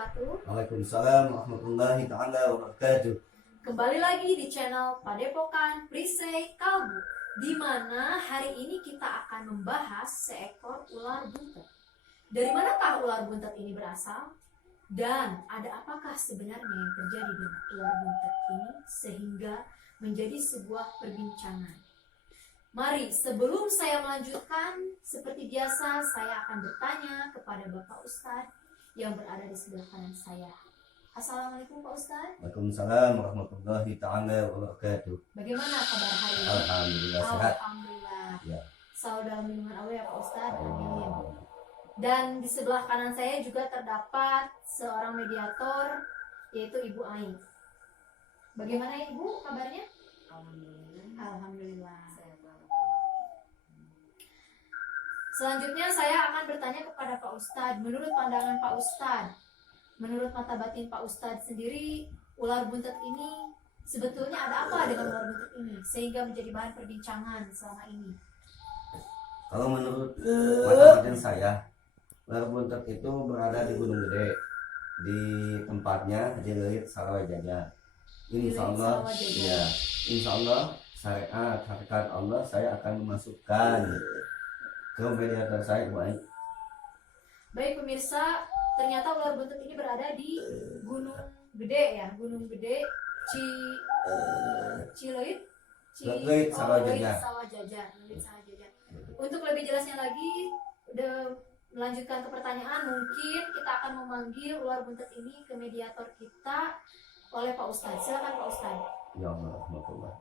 wabarakatuh. Waalaikumsalam warahmatullahi ta'ala wabarakatuh. Kembali lagi di channel Padepokan Perisai Kalbu, di mana hari ini kita akan membahas seekor ular buntet. Dari manakah ular buntet ini berasal? Dan ada apakah sebenarnya yang terjadi dengan ular buntet ini sehingga menjadi sebuah perbincangan? Mari sebelum saya melanjutkan, seperti biasa saya akan bertanya kepada Bapak Ustadz yang berada di sebelah kanan saya. Assalamualaikum Pak Ustadz. Waalaikumsalam warahmatullahi ta'ala wabarakatuh. Bagaimana kabar hari ini? Alhamdulillah sehat. Alhamdulillah. Ya. Selalu dalam lindungan Allah ya Pak Ustadz. Amin. Dan di sebelah kanan saya juga terdapat seorang mediator, yaitu Ibu Ain. Bagaimana Ibu kabarnya? Alhamdulillah. Alhamdulillah. Saya banget. Selanjutnya saya akan bertanya kepada Pak Ustadz. Menurut pandangan Pak Ustadz, menurut mata batin Pak Ustadz sendiri, ular buntet ini sebetulnya ada apa dengan ular buntet ini sehingga menjadi bahan perbincangan selama ini? Kalau menurut mata batin saya, ular buntet itu berada di Gunung Gede, di tempatnya di Leuit Sarawajajar. Insya Allah, ya, insya Allah syariat hakikat Allah saya akan memasukkan ke mediator saya Ibu Ain. Baik pemirsa, ternyata ular buntet ini berada di Gunung Gede ya, Gunung Gede Leuit Sarawajajar. Sawajajar. Untuk lebih jelasnya lagi, udah melanjutkan ke pertanyaan, mungkin kita akan memanggil ular buntet ini ke mediator kita oleh Pak Ustadz. Silakan Pak Ustadz. Ya Allah, rahmatullah.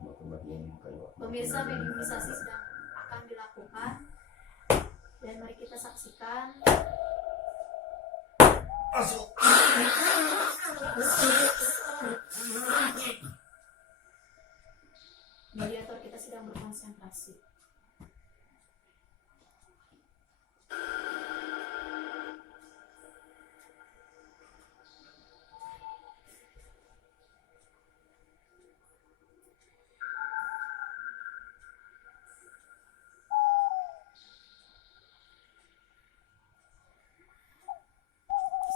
Rahmatullah. Pemirsa, mediumisasi sedang akan dilakukan dan mari kita saksikan. Mediator kita sedang berkonsentrasi.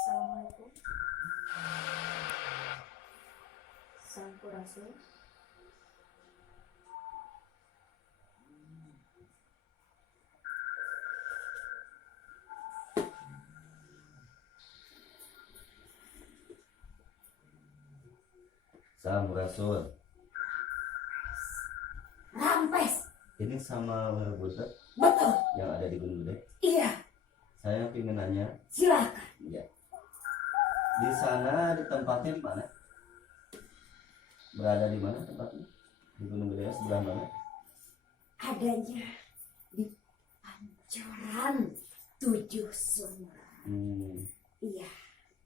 Assalamualaikum. Sampurasun. Sampurasun. Rampes. Ini sama ular buntet Betul. yang ada di Gunung Gede. Iya. Saya ingin nanya, Silakan. ya, di sana di tempatnya di mana? Berada di mana tempatnya? Di Gunung Gede sebelah mana? Adanya di Pancoran 7 Sumber. Iya.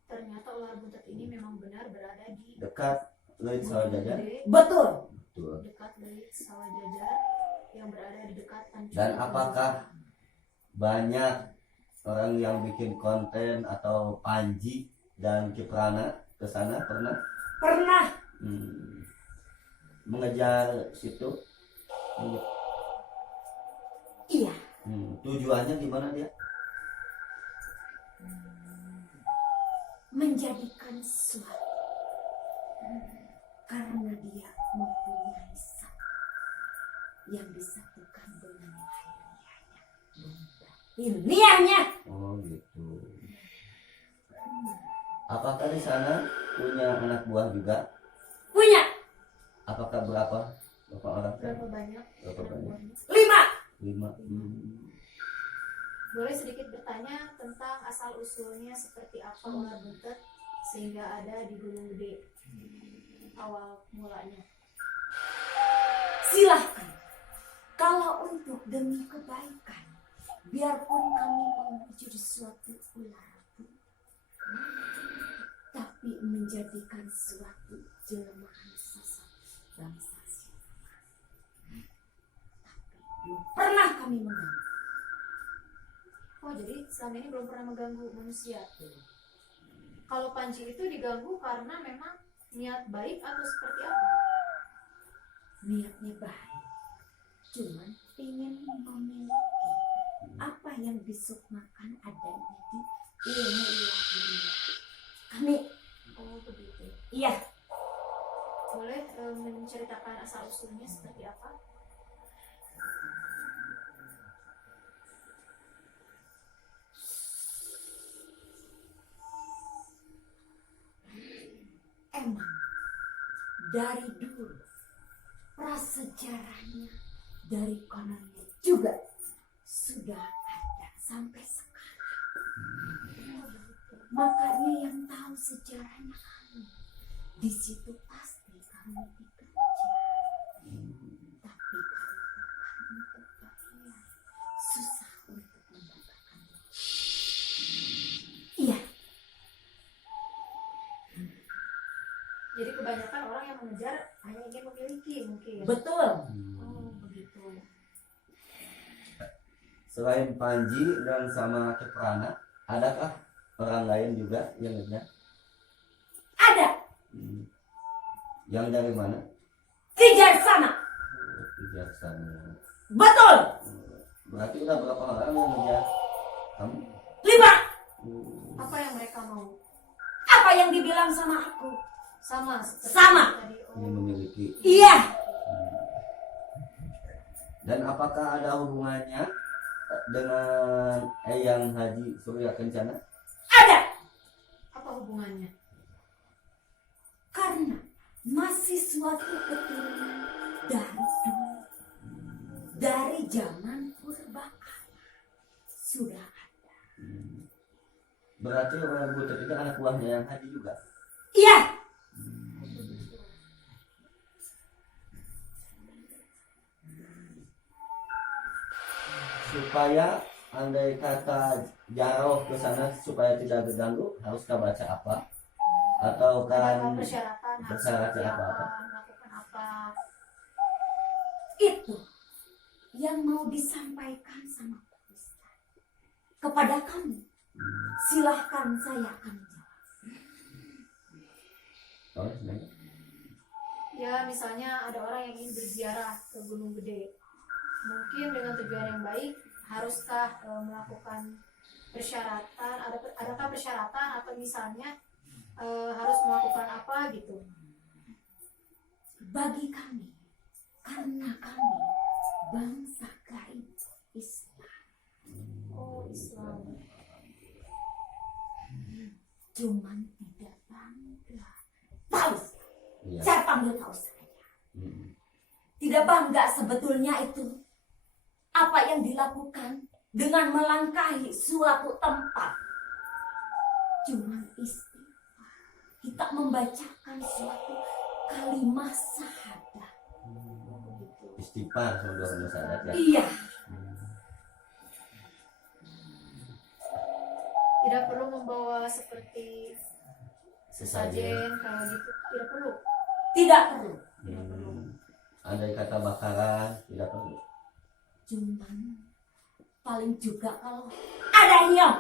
Ternyata ular buntet ini memang benar berada di Dekat Leuit Sawajajar. Gede, Betul. Betul. dekat Leuit Sawajajar yang berada di dekat Pancoran. Dan apakah banyak orang yang bikin konten atau Panji dan Kiprana ke sana pernah? Pernah. Mengejar situ? Iya. Tujuannya gimana dia? Menjadikan suatu karena dia mempunyai zat yang disatukan dengan lahiriahnya. Oh gitu. Apakah di sana punya anak buah juga? Punya Apakah berapa orang? Berapa banyak? Berapa banyak? 5. 5. Boleh sedikit bertanya tentang asal usulnya seperti apa ular buntet sehingga ada di Gunung Gede awal mulanya? Silahkan. Kalau untuk demi kebaikan, biarpun kami menuju di suatu ular, tapi menjadikan suatu jelmaan sesat bangsa siapa. Tapi belum pernah kami mengganggu. Oh jadi selama ini belum pernah mengganggu manusia. Kalau Panji itu diganggu karena memang niat baik atau seperti apa? Niatnya baik, cuman ingin memiliki apa yang disukmakan adanya di ilmu ilahiyah Kami, Oh begitu. iya, Boleh menceritakan asal usulnya seperti apa? emang dari dulu prasejarahnya dari kononnya juga sudah ada sampai sekarang. Makanya yang tahu sejarahnya kami, di situ pasti kami dikejar. Tapi kalau bukan untuk bagian, susah untuk mendapatkannya. Iya, Jadi kebanyakan orang yang mengejar hanya ingin memiliki mungkin. betul. Oh begitu. Selain Panji dan sama Keprana, adakah orang lain juga yang ngejar? Ada Hmm. Yang dari mana? kejar sana. Kejar sana. Betul. Berarti udah berapa orang yang ngejar kamu? 5. Apa yang mereka mau? Apa yang dibilang sama aku? Sama. Seperti Sama. Tadi. Ingin memiliki. Iya. Dan apakah ada hubungannya dengan Eyang Haji Surya Kencana? Ada. Apa hubungannya? Karena masih suatu keturunan dari dulu. Dari zaman purbakala sudah ada. Berarti orang Butet itu anak buahnya yang Haji juga? Iya. Supaya andai kata jauh ke sana supaya tidak terganggu, harus kita baca apa? Atau Adakah kan persyaratan harus bersyarat seperti apa? apa? Melakukan apa? Itu yang mau disampaikan sama Pak Ustaz kepada kami. Silahkan saya akan jawab. Oh, sebenarnya. Ya misalnya ada orang yang ingin berziarah ke Gunung Gede. Mungkin dengan tujuan yang baik, haruskah melakukan persyaratan? Adakah persyaratan atau misalnya harus melakukan apa gitu? Bagi kami, karena kami bangsa gaib Islam, Oh Islam. cuman tidak bangga. Pak Ustaz, Iya. saya panggil Pak Ustaz aja. Hmm. Tidak bangga sebetulnya itu apa yang dilakukan dengan melangkahi suatu tempat. Cuman istighfar. Kita membacakan suatu kalimat syahadat. Istighfar sama doa syahadat ya. Iya, Tidak perlu membawa seperti sesajen kalau gitu, tidak perlu. tidak perlu. Andai kata bakaran tidak perlu. Cuman paling juga kalau ada hiang.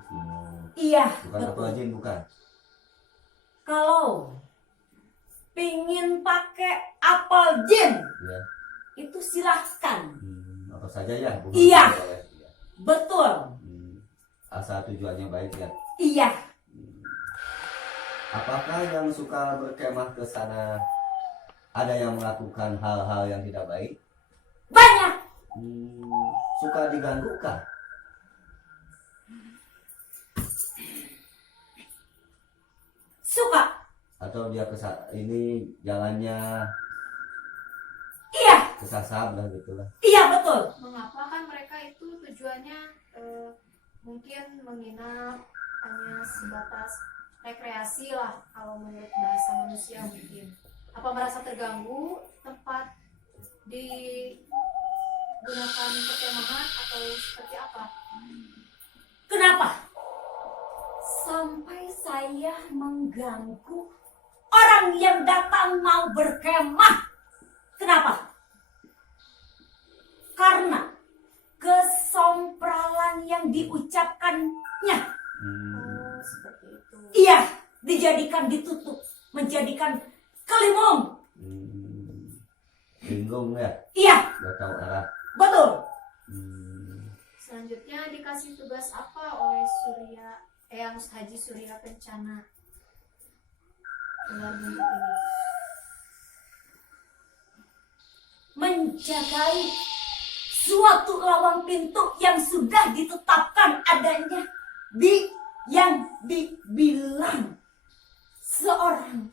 Siap. Iya, Bukan betul. ketua jin bukan. Kalau pingin pakai apel jin, Ya. itu silahkan. Apa saja ya. bukan Iya. boleh. Iya. Betul. Asal tujuannya baik ya. Iya. Apakah yang suka berkemah ke sana ada yang melakukan hal-hal yang tidak baik? Banyak. Suka diganggu kah? Suka. Atau dia ini jalannya Iya. kesasar lah gitulah. Iya, betul. Mengapa kan mereka itu tujuannya mungkin menginap hanya sebatas rekreasi lah kalau menurut bahasa manusia mungkin. Apa merasa terganggu tempat digunakan perkemahan atau seperti apa? Kenapa? Sampai saya mengganggu orang yang datang mau berkemah. Kenapa? Karena kesompralan yang diucapkannya, Oh, seperti itu. iya, dijadikan ditutup, menjadikan kelimung. Bingung ya, Iya, gak tahu arah. betul. Selanjutnya dikasih tugas apa oleh Surya Eyang Haji Surya Kencana ular buntet ini? Menjagai suatu lawang pintu yang sudah ditetapkan adanya yang dibilang seorang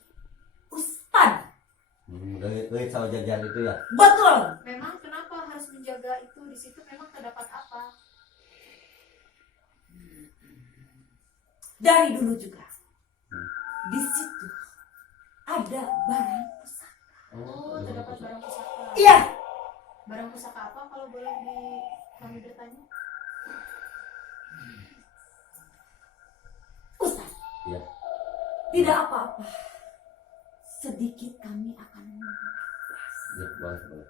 ustad. Dari sawah jajar itu ya. Betul. Memang kenapa harus menjaga itu? Di situ memang terdapat apa? Dari dulu juga di situ ada barang pusaka. Oh, terdapat barang pusaka. Iya, Barang pusaka apa kalau boleh kami bertanya? Ustaz. Iya. Tidak apa-apa. Sedikit kami akan membahas. Ya, boleh.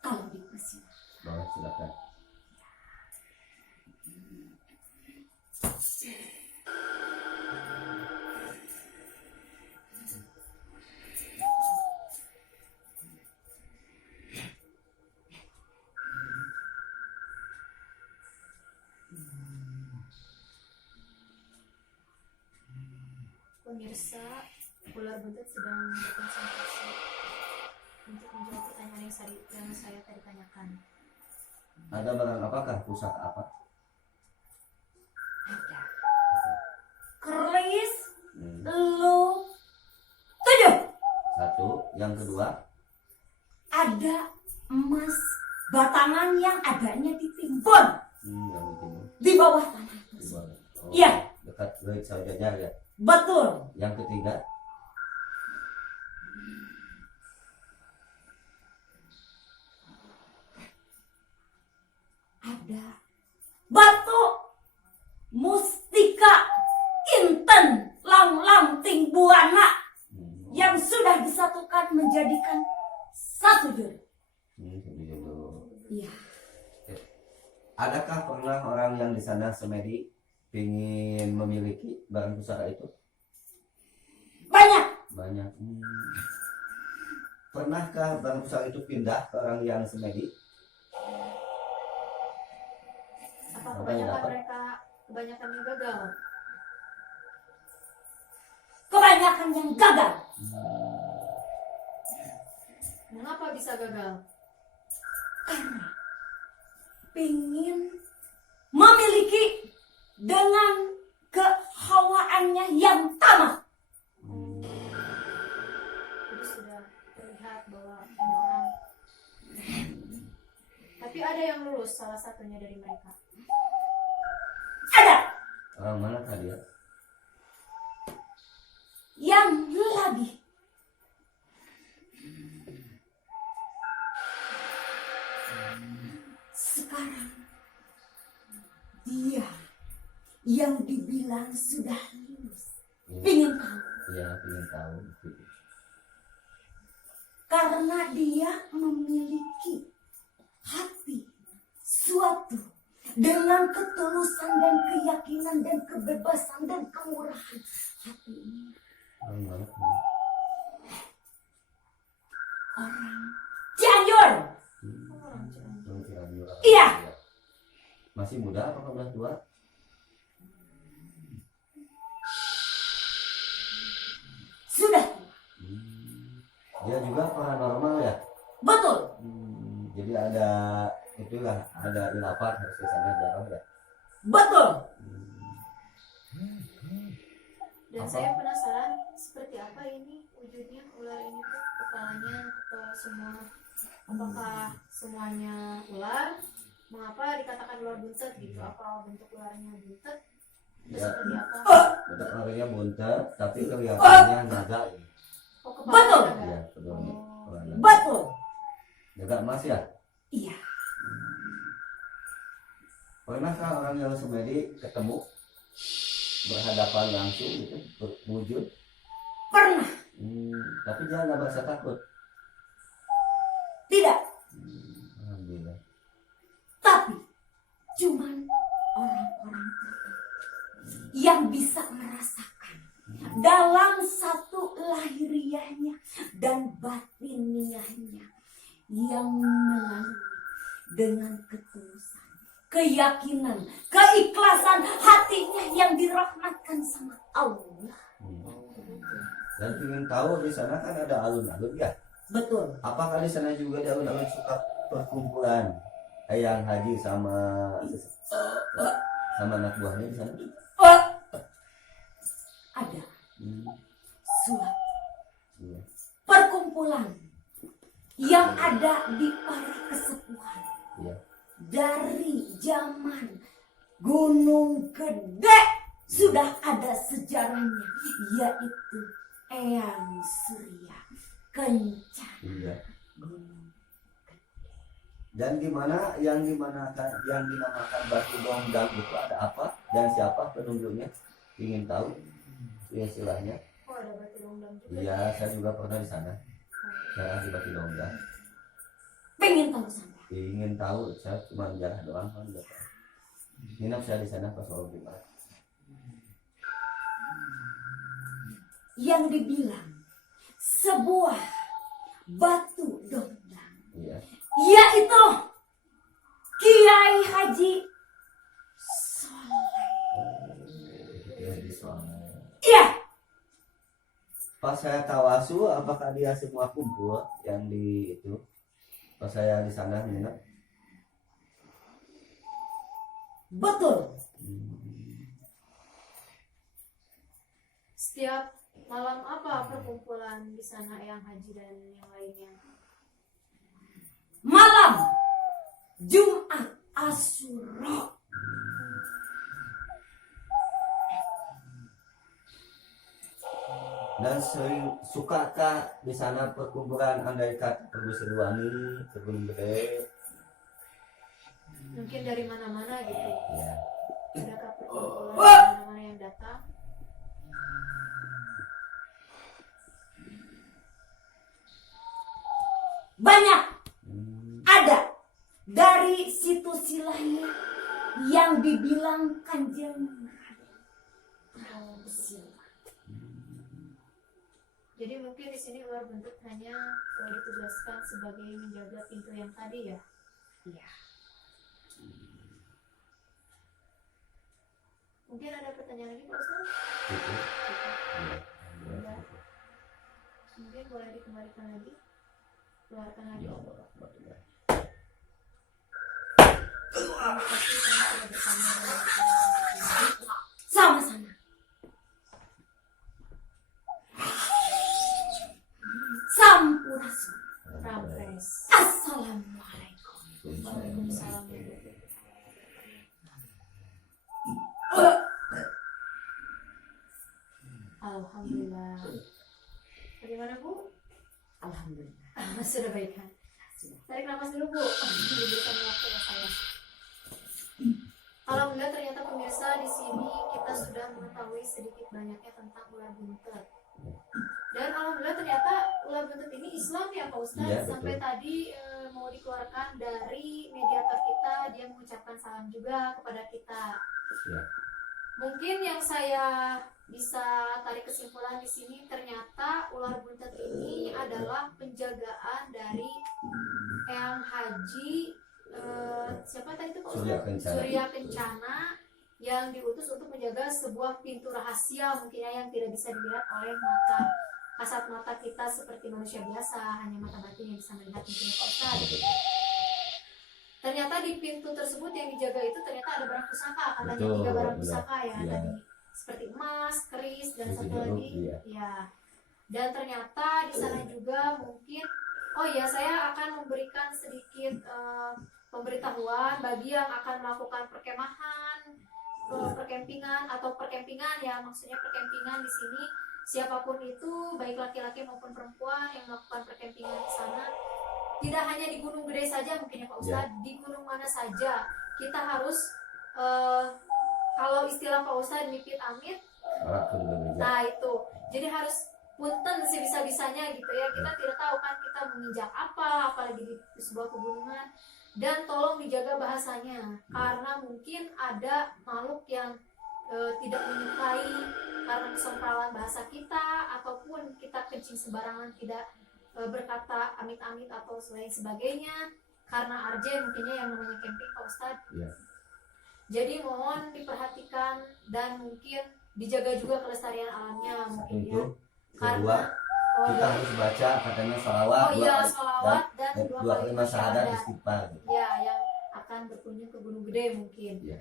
Kalau dipersilakan. Boleh, silakan. Pemirsa, ular buntet sedang berkonsentrasi untuk menjawab pertanyaan yang saya tadi tanyakan. Ada barang apakah? Pusaka apa? Ada. Keris Hmm. lu 7. Satu. Yang kedua. Ada emas batangan yang adanya ditimbun Yang ketiga. di bawah tanah. Di bawah. Oh, Iya. Dekat dari sawah jajar ya. Betul. Yang ketiga. Ada batu mustika inten lang ting buana yang sudah disatukan menjadikan satu juri. Satu jodoh. Iya. Adakah pernah orang yang di sana semedi ingin memiliki barang pusaka itu? Banyak. Banyak. Pernahkah barang pusaka itu pindah ke orang yang semedi? Apa Apa yang dapat? kebanyakan yang gagal? Kebanyakan yang gagal. Mengapa bisa gagal? Karena ingin memiliki dengan kehawaannya yang tamak. Jadi sudah terlihat bahwa ini orang. Tapi ada yang lulus, salah satunya dari mereka. Ada Orang mana tadi ya? yang lagi sekarang dia yang dibilang sudah lulus. Ingin tahu Iya, ingin tahu. karena dia memiliki hati suatu dengan ketulusan dan keyakinan dan kebebasan dan kemurahan hati ini. Orang mana tadi? Orang Cianjur. Orang Cianjur. Orang Cianjur. Iya. Masih muda apa udah tua? Sudah. Dia juga paranormal ya? Betul. Jadi ada itulah, ada ilafat harus ke sana jarang ya. Betul. Dan Apa? saya penasaran seperti apa ini wujudnya ular ini tuh, kepalanya atau semua, apakah semuanya ular? Mengapa dikatakan ular buntet gitu? Apa bentuk ularnya buntet? Terus Ya, seperti apa? bentuk orangnya buntet tapi kelihatannya naga ini. Oh, Betul. kepalanya naga. Ya, betul. Oh. Orang naga. Betul. Naga emas ya? Iya. Pernahkah orang yang semedi ketemu berhadapan langsung gitu, berwujud? Pernah. Tapi dia nggak merasa takut. Tidak. Alhamdulillah. Tapi cuman orang-orang tertentu yang bisa merasakan dalam satu lahiriahnya dan batiniahnya yang melalui dengan ketulusan, keyakinan, keikhlasan hatinya yang dirahmatkan sama Allah. Dan ingin tahu di sana kan ada alun-alun ya. Betul. Apakah di sana juga di alun-alun suka perkumpulan Eyang Haji sama anak buahnya di sana? Ada Hmm, suatu iya. perkumpulan yang ada di para kesepuhan Iya. dari zaman Gunung Gede sudah ada sejarahnya, yaitu Eyang Surya Kencana. Iya. Gunung. Dan yang dinamakan Batu Dongdang itu ada apa dan siapa penunjuknya? Ingin tahu istilahnya? Oh, ada Batu Dongdang juga. Iya, saya juga pernah di sana. Saya di Batu Dongdang. Pengen tahu sama? Ingin tahu, saya cuma jalan doang kan. Nginap saya di sana pas sholat Jumat. Yang dibilang sebuah batu dongdang, Iya. yaitu Kiai Haji Soleh. Iya, Pas saya tawasu, apakah dia semua kumpul yang di itu? Pas saya di sana nginap. betul. Setiap malam apa perkumpulan di sana Eyang Haji dan yang lainnya? Malam Jumat Asyura. Dan sering sukakah di sana perkumpulan andai kata Pergu Siliwangi, Gunung Gede? Mungkin dari mana-mana gitu. Ya. Adakah perkumpulan dari mana-mana yang datang? Banyak Hmm. ada dari situs silahnya yang dibilang Kanjeng Prabu Silwa. Jadi mungkin di sini ular buntut hanya ditugaskan sebagai menjaga pintu yang tadi ya. Iya. Mungkin ada pertanyaan lagi Pak Ustaz? Gitu. Cukup. Ya. Udah. Mungkin boleh dikembalikan lagi. Keluarkan lagi. Ya Allah, Alhamdulillah. Terima kasih kami sudah bersama dalam ini. Sama-sama. Sampurasun. Rampes. Assalamualaikum. Waalaikumsalam. Alhamdulillah. Bagaimana Bu? Alhamdulillah. Sudah baik kan? Tarik nafas dulu Bu. Diberikan waktu ya saya. Alhamdulillah ternyata pemirsa di sini kita sudah mengetahui sedikit banyaknya tentang ular buntut. Dan alhamdulillah ternyata ular buntut ini Islam ya Pak Ustadz. Iya, betul. Sampai tadi mau dikeluarkan dari mediator kita, dia mengucapkan salam juga kepada kita. Ya. Mungkin yang saya bisa tarik kesimpulan di sini ternyata ular buntut ini adalah penjagaan dari Eyang Haji siapa tadi itu Pak Surya Ustadz? Kencana. Surya Kencana yang diutus untuk menjaga sebuah pintu rahasia mungkin ya yang tidak bisa dilihat oleh mata kasat mata kita seperti manusia biasa, hanya mata batin yang bisa melihat pintunya Pak Ustadz. Ternyata di pintu tersebut yang dijaga itu ternyata ada barang pusaka, katanya Betul, 3 barang benar. pusaka ya, Iya. tadi seperti emas, keris dan Itu satu jeruk, lagi iya. ya. Dan ternyata di sana juga mungkin oh ya saya akan memberikan sedikit pemberitahuan bagi yang akan melakukan perkemahan, perkempingan atau perkempingan ya, maksudnya perkempingan di sini siapapun itu baik laki-laki maupun perempuan yang melakukan perkempingan di sana tidak hanya di Gunung Gede saja mungkin ya Pak Ustadz, di gunung mana saja kita harus kalau istilah Pak Ustadz mipit amit, Malah ke gereja. nah itu jadi harus punten sebisa-bisanya gitu ya, kita tidak tahu kan kita menginjak apa apalagi di sebuah pegunungan, dan tolong dijaga bahasanya karena mungkin ada makhluk yang tidak menyukai karena kesompralan bahasa kita ataupun kita kencing sembarangan tidak berkata amit-amit atau selain sebagainya karena arjen mungkinnya yang namanya camping Pak Ustadz. Iya. Jadi mohon diperhatikan dan mungkin dijaga juga kelestarian alamnya Satu mungkin itu. ya. Kedua, kita harus baca katanya salawat oh iya, sholawat dan dua kalimat syahadat istighfar. ya, yang akan berkunjung ke Gunung Gede mungkin. Iya.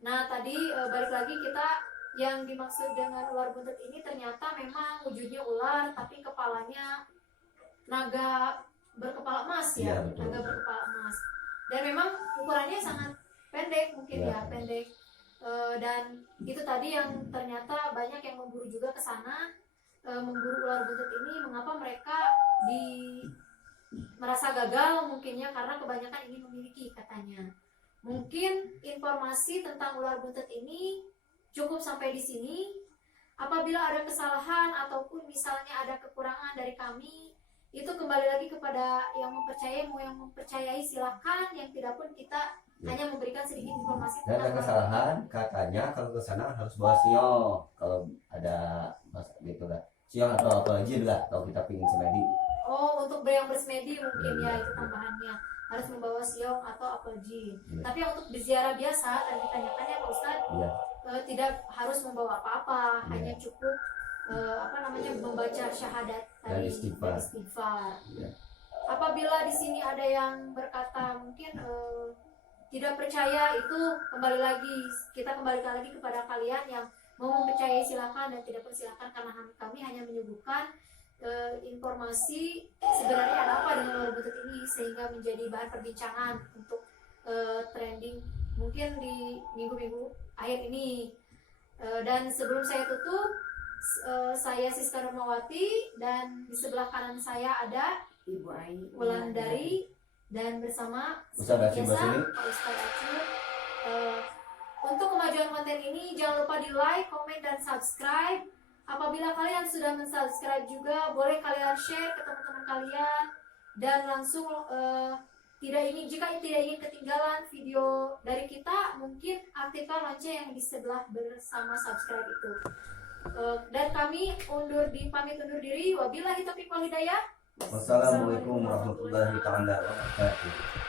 Nah tadi balik lagi kita yang dimaksud dengan ular buntet ini ternyata memang wujudnya ular tapi kepalanya naga berkepala emas ya, Iya, betul. naga berkepala emas. Dan memang ukurannya sangat pendek mungkin Iya. ya, pendek. Dan itu tadi yang ternyata banyak yang memburu juga ke sana, memburu ular buntet ini. Mengapa mereka merasa gagal mungkinnya karena kebanyakan ingin memiliki katanya. Mungkin informasi tentang ular buntet ini cukup sampai di sini. Apabila ada kesalahan ataupun misalnya ada kekurangan dari kami, itu kembali lagi kepada yang mempercayai. Mau yang mempercayai silahkan, yang tidak pun kita hanya memberikan sedikit informasi Dan ada kesalahan, katanya kalau ke sana harus bawa siong. Kalau ada masa gitu lah. Siong atau apa aja lah kalau kita pingin semedi. Oh, untuk yang bersemedi mungkin ya itu tambahannya. Harus membawa siong atau apel jin. Iya. Tapi untuk berziarah biasa dan ditanyakannya Pak Ustadz, Iya. tidak harus membawa apa-apa, Iya. hanya cukup membaca syahadat Dan tadi, istighfar. dan istighfar. Iya. Apabila di sini ada yang berkata mungkin tidak percaya, itu kembali lagi kita kembalikan lagi kepada kalian yang mau mempercayai silakan dan tidak persilakan, karena kami hanya menyuguhkan informasi sebenarnya ada apa dengan ular buntet ini sehingga menjadi bahan perbincangan untuk trending mungkin di minggu-minggu akhir ini. Dan sebelum saya tutup, saya Siska Nurmawati dan di sebelah kanan saya ada Ibu Ai Wulandari dan bersama Ustaz Acil biasa Basuni. Pak Ustaz Acil. Untuk kemajuan konten ini jangan lupa di like, komen, dan subscribe. Apabila kalian sudah mensubscribe juga, boleh kalian share ke teman-teman kalian dan langsung jika tidak ingin ketinggalan video dari kita, mungkin aktifkan lonceng yang di sebelah bersama subscribe itu. Dan kami pamit undur diri. Wabillahi taufiq wal hidayah. Wassalamualaikum warahmatullahi wabarakatuh.